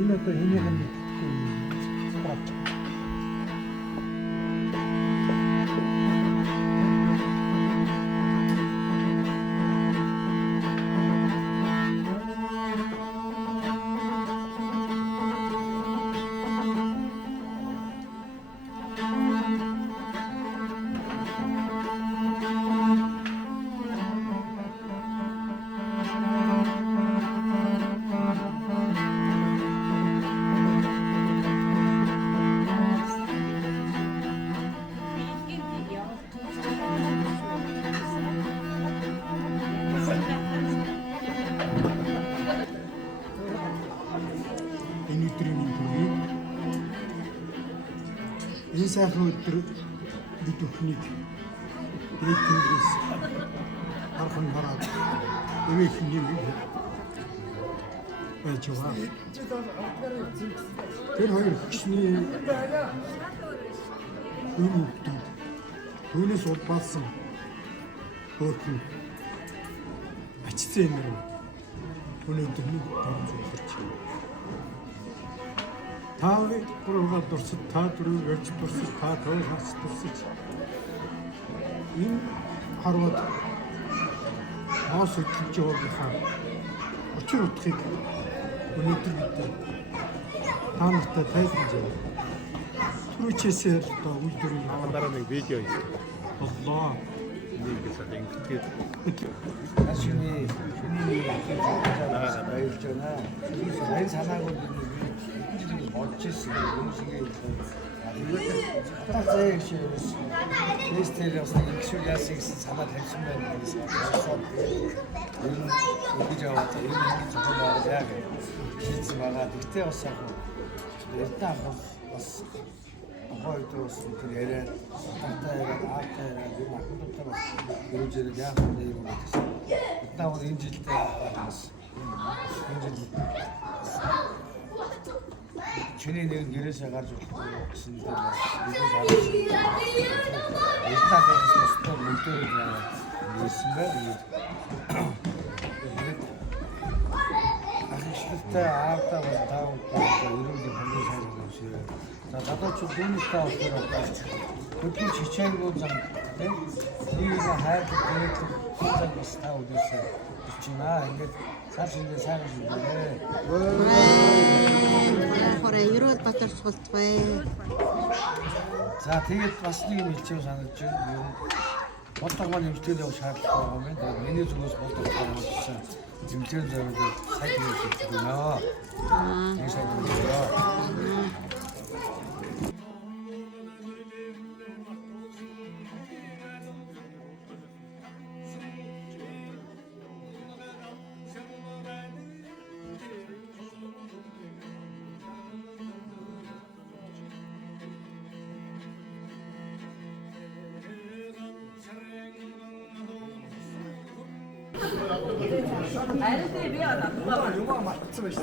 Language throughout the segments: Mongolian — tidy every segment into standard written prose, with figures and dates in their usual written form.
Энэ одоо хэнийг нь мэдхгүй байна. Энэ сайхан өдөр бид бүхнийг Тэнгэрээс хархан хараад өвөх нэг байж байгаа. Тэр хоёр хөшний үн өгдөг. Түүнээс улбаалсан хөөрхөн ачцсан юм. Өнөөдөр нэг тарж үлдэрч байна. Таавыг гурван дурсад та дөрөв ярьж дурсаж та тавыг хас дурсаж энэ харвад хоос хөтлөж яваагийнхаа учир утгыг өнөөдөр бид та нартай тайлбарлаж байна. Түрүүчээсээр одоо үйлдвэрийн дараа нэг видео хийх. боллоо. Нэг гэсэн ингээд Ашигны баярлж байна. Энэ санаагүй болж ирсэн юм шиг хатаа зэвшээс нэстэлээс нэг шиг яасан гэсэн санаа тавьсан байна гэсэн. Энэ үгүй жаваад энэ зөвхөн яг хийсэн байгаа. Тэгтээ бас яг эртээ бас хойдоос тэр яриад тантаа яриад аартаа яриад юм ахмадтай бас өрөөжөө яах вэ юм гэсэн. Бид нар энэ жилдээ бас энэ жил чиний нэг гэрээсээ гарч ирэхгүй гэсэн дээр бас бидээс авч ирсэн мөстөр нээсэн байгаад ахиштай аартаа бас таавал өрөөний хамгийн сайн юм шиг. За гадаад ч дүүнээс таавал хөдөлж хичээнгүй зам тийм нэг хайр дээд зам бас таавал үсээ чина ингээд цааш ингэ сайн юм байна. Хорой Ерөөл Батарч болтгой. За тэгээд бас нэг юм хэлчихв санаж байна. Болдог маань эмчтэй явах шаардлага байгаа юм байна. Тэгээд миний зүгээс болдог гэсэн эмчтэй зориулж сайн хийж байна. Энэ сайн байна. 아이들 왜 안 왔어? 영화 맞지 마시죠.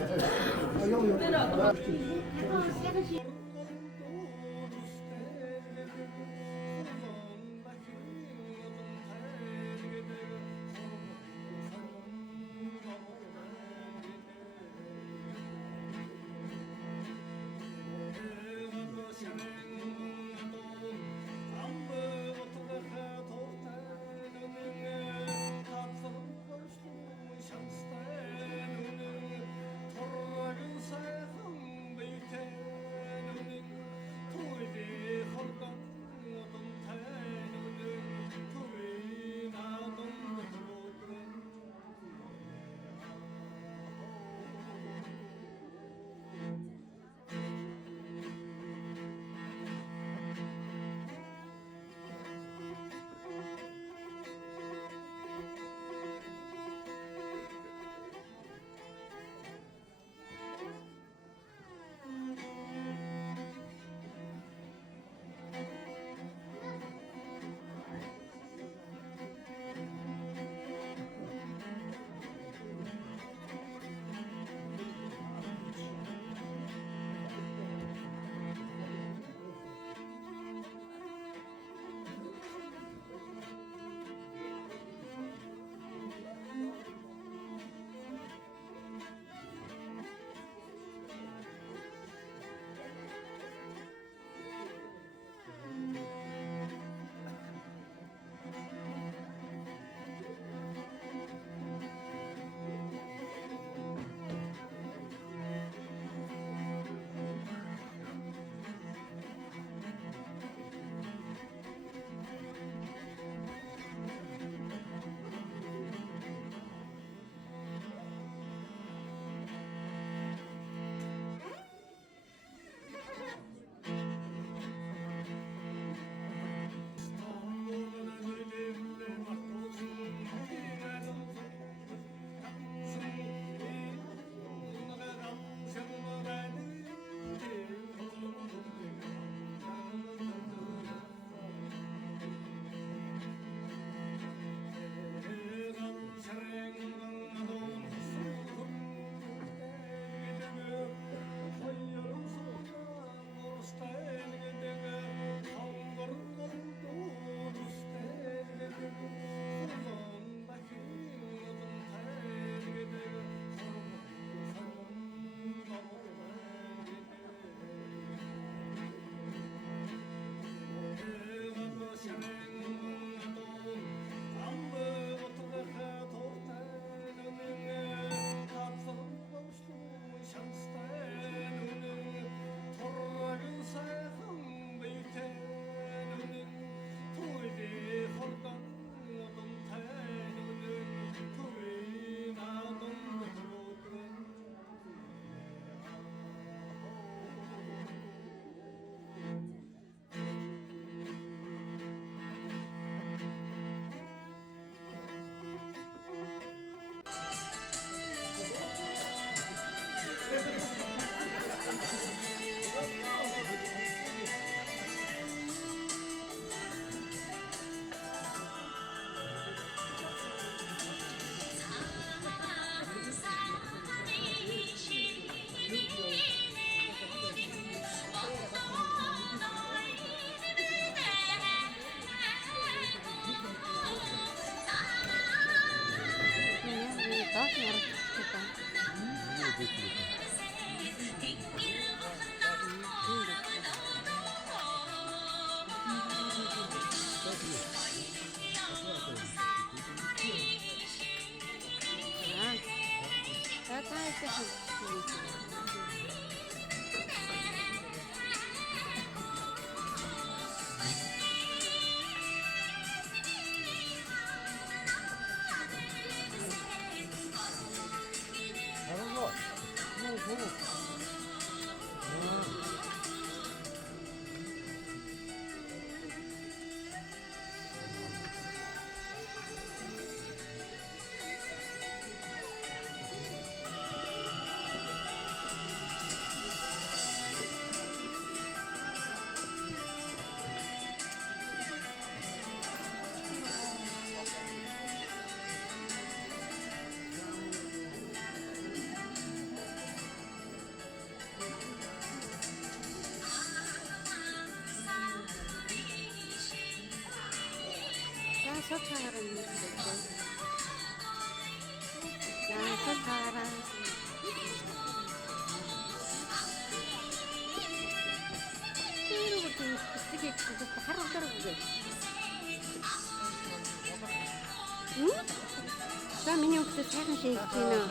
За миний өгсөн сайхан шинжлэх юм.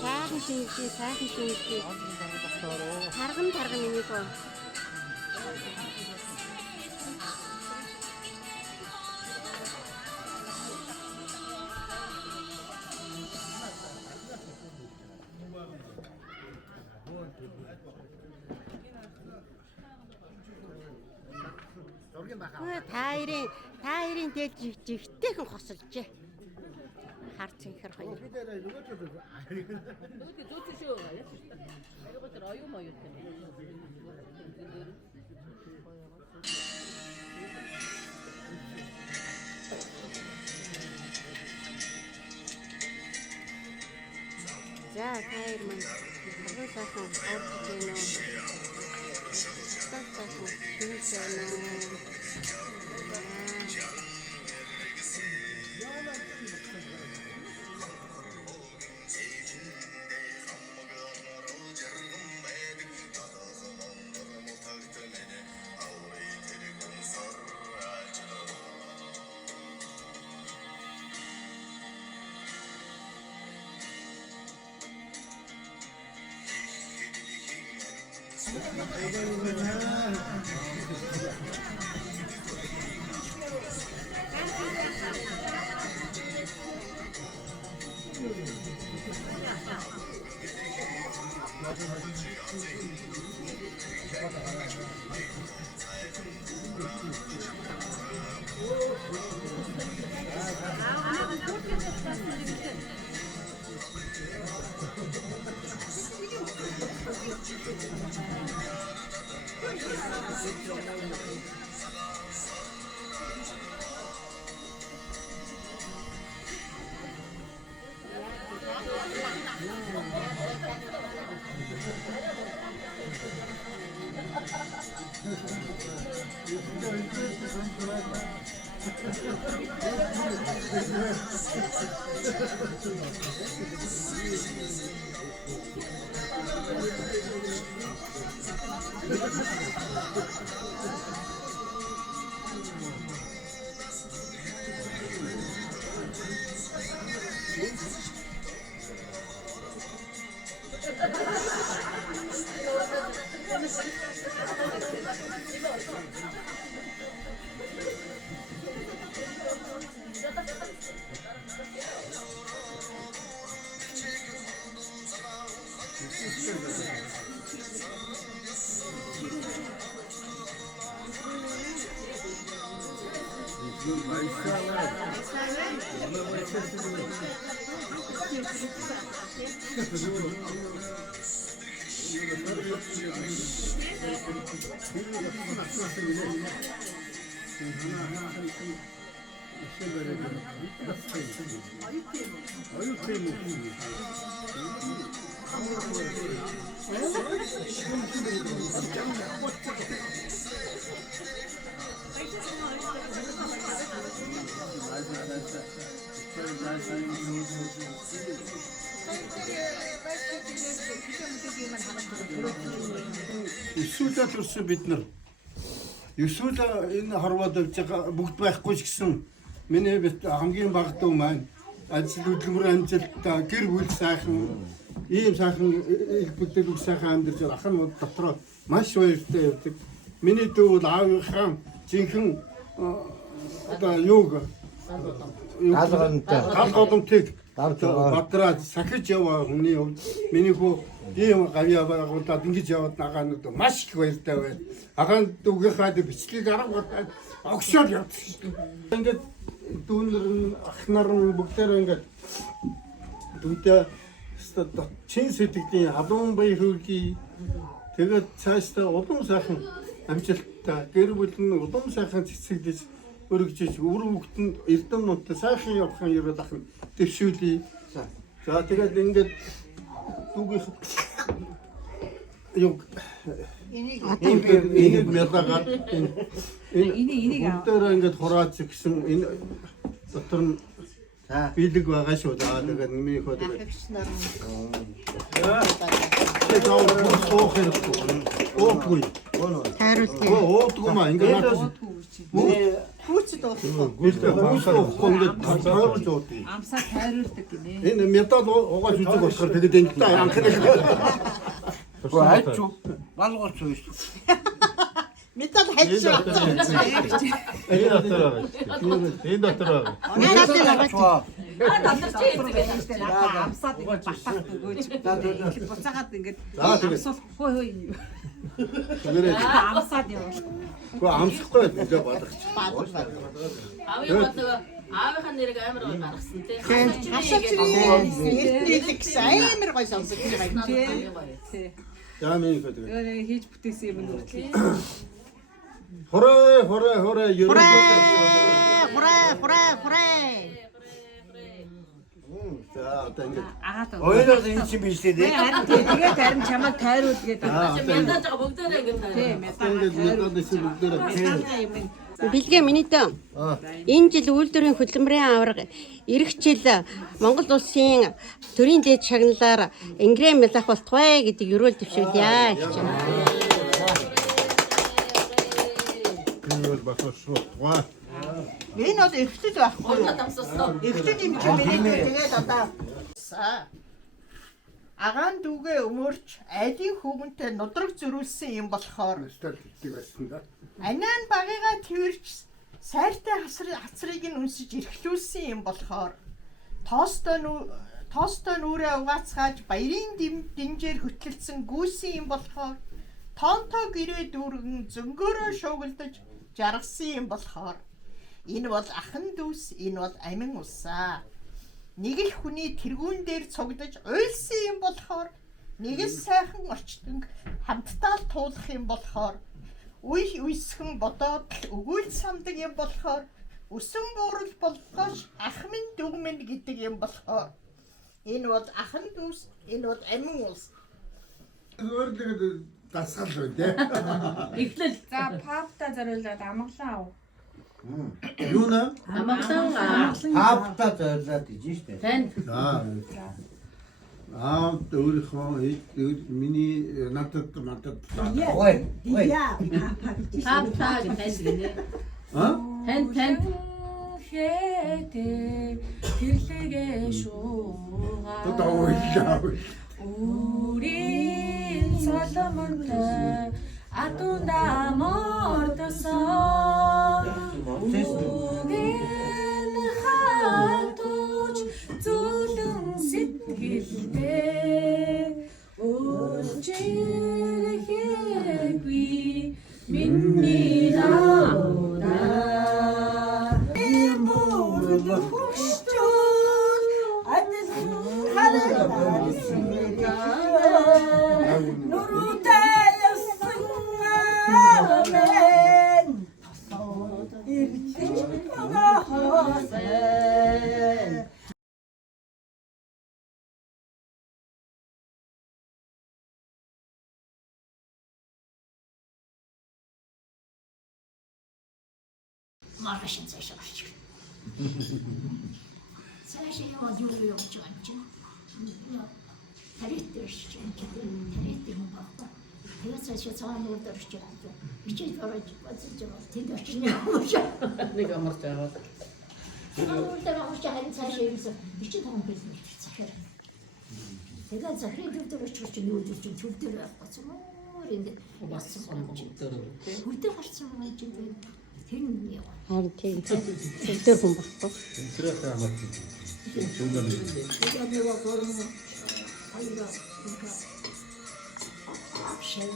Сайхан шинжлэх. Тарган миний гоо. Таирын дээл жигтэйхэн хосолжээ. Харц ихэр хоёр. 이렇게 좋으셔. 이거 들 어유 뭐 이렇게. За таир мань. Хөөсөсөн орж гэнэ. Эсвэл төрсөн бид нар эсвэл энэ хорвоод авч байгаа бүгд байхгүй ч гэсэн миний хамгийн баг дүү маань ажил хөдөлмөр амжилттай гэр бүл сайхан ийм сайхан илбэгдэг үг сайхан амьдарч ах нь дотроо маш баяртай явдаг. Миний дүү бол аавынхаа жинхэнэ одоо юуг галгодомтыг бадраад сахиж яваа хүний хувьд миний хүү ийм гавьяа байгуулад ингэж яваад нагаанууд маш их баяртай байна. Агаан дүүгийнхаа бичлэг арга огшоод явдаг. Ингээд дүүнэр ах нар бүгдээр ингээд дүүтэй чин сэтгэлийн халуун баяр хүргэе. Тэгээд цаашдаа улам сайхан амжилттай гэр бүл нь улам сайхан цэцгэлж өргөжж үр хөвгтөнд эрдэм нуттай сайхан явахын ерөөд ах нь дэвшүүлье. За тэгээд ингээд дүүгийнх юу энийг мэлгагаад энийг бүгдээрээ ингээд хурааж гисэн энэ дотор нь билэг байгаа шүү. За тэгээд миний хөө тэгээд оогүй оогүй маа ингээд хүүцэд оохгүй ингээд тайруулж оогүй Амсаа тайруулдаг гинэ. энэ метал угааж үзэг болохоор тэгээд энэ анхны Хайчуу. Балгууч юу? Метал хайчаа. Энэ дотор байгаа. Энэ дотор байгаа. Доктор чи эцэг амсаад ингэж батгах өгөөж. Буцаагаад ингэж амсуулах хөөе. Амсаад яваа. Гоо амсахгүй нэлээ балгач. Аавын бод аавынхаа нэрийг амар гой гаргасан тий. Эрдэнэлэг гэсэн амар гой сонсож байгаа тий. За миний хөө тэгээд Хийж бүтээсэн юм нүртлээ. хорой ерөө за одоо ингээд Агаад Ойлоо энэ чинь биш дээ. тэгээд харин чамайг тайруул гээд одоо мэдээж байгаа бүгдээрээ ингэ тий ингээд метал дэсэл бүгдээрээ Билгээ миний дөө. Энэ жил үйлдвэрийн хөдөлмөрийн аварга эх жил Монгол улсын төрийн дээд шагналаар ингрэм мэлах болтугай гэдэг ерөөл төвшүүлье гэж байна. Энэ бол бахшгүй. Энэ бол эргэжил байхгүй юу? амсуулсан. Эргэжил юм чинь миний тэгээд одоо агаан дүүгээ өмөрч айдын хүүгэнтэй нудраг зөрүүлсэн юм болохоор стал гэдэг байсан да. анаан багыгаа твэрч сайртай хацрыг нь үнсэж эрхлүүлсэн юм болохоор тоостой нүрээ угаацгааж баярын дэмжээр хөтлөлдсөн гүйсэн юм болохоор тоонтоо гэрээ дүүргэн зөнгөөрөө шуугилдаж жаргасан юм болохоор энэ бол ахан дүүс, энэ бол амин усаа. Нэг л хүний тэргүүн дээр цугдаж уйлсан юм болохоор нэг л сайхан орчтонг хамтдаа л туулах юм болохоор үйсхэн бодоод өгүүл самдаг юм болохоор өсөн буурал болгоош ах минь дүү минь гэдэг юм болохоор энэ бол ахан дүүс, энэ бол амин ус. Өөр тэгээд дасгал үү те. Эхлэл За папта зориулаад амглаа ав. Юу нэ? амглан Хапта зориулаад гэж штэ. танд За. өөрийнхөө миний надад Ой. папта гэж гинэ. Танд Хэдэ тэрлэгээ шуугаа. доойлаа. 우린 솔로몬트 아토나 mordo서 우긴 하도ч zulun сэтгэлдээ үлчирхээгүй миний дауда эмбол хүчтэй адил халаа Маршин цаашаа орчих. Цаашаа яваад юу явж байгаа юм чинь. Тарит дэрч юм тарит юм багтаа. Тэгээд цаашаа цаан өөр дэрч байгаа. Бичиж орож бацж байгаа. Тэнд очиж явж. нэг амарч аваад. Өөр дээр очиж харин цаашаа юмсан. Бичиж таван хэлсэн цаашаа. Тэгээд захирын төв дээр очих чинь юу гэж төв дээр байхгүй цөмөр ингэ яасан байна чи. Хүрдээ гарсан юм чи тэр нь яа. Харин тийм тэр хүн багтав. Энтрэх хамаат. Шунган. Тэгээд нөгөө гурван аяга ఇంకా шээ.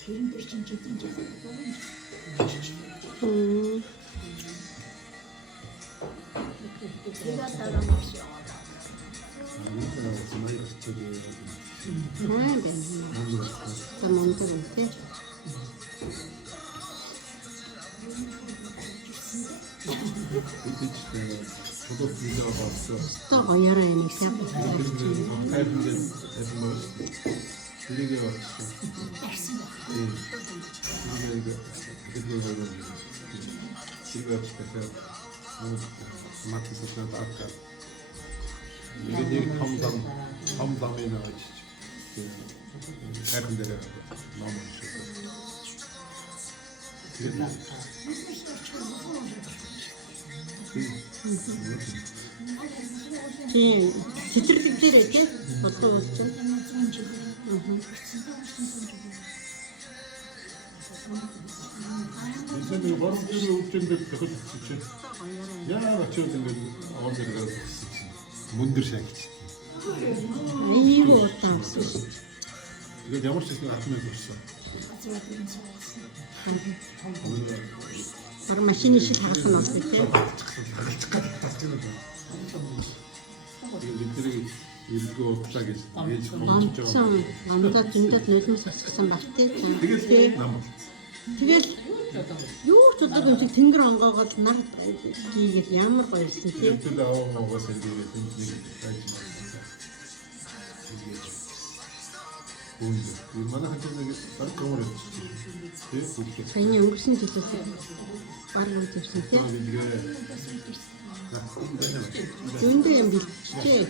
Тэр дээр чинь чинь тэгээд дараа нь 저도 비자가 왔어. 또 어여라 이니 시작. 가입인데 무슨 뭐 이게 왔어. 이게 집에 집에서 마트에서 아까 이게 탐담에 나왔지. 가입인데 너무 Тийм цэцэрлэгдэрээ тийм одоо болж байна. 이제는 바람들이 올 텐데 그거 진짜 야 맞춰진 거 어디가 문들 생기지. Энийг удаан. 이거 ямар ч зүйл атмаас өссөн. Бар машины шиг хагас нь олсон тийм. 이들이 일고 없다 гэж ээж Гомцсон гомдоод зөндөөд нулимс асгасан баг тийм. тэгээд нам Тэгэл юу ч удаг юм чи тэнгэр онгоогоо нар хийгээд ямар гоёсэн тийм. тэр аваагаас ирээд нэг байж Үгүй ээ. Манай хатаг нэг баг гомор тийм. Саяны өнгөрсөн жилээс баг юм тийм тийм. Зөндөө юм биччихээ.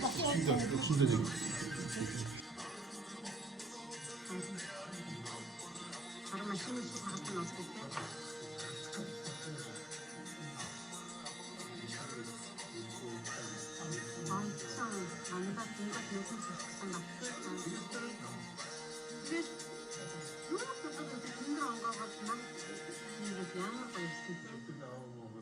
나오고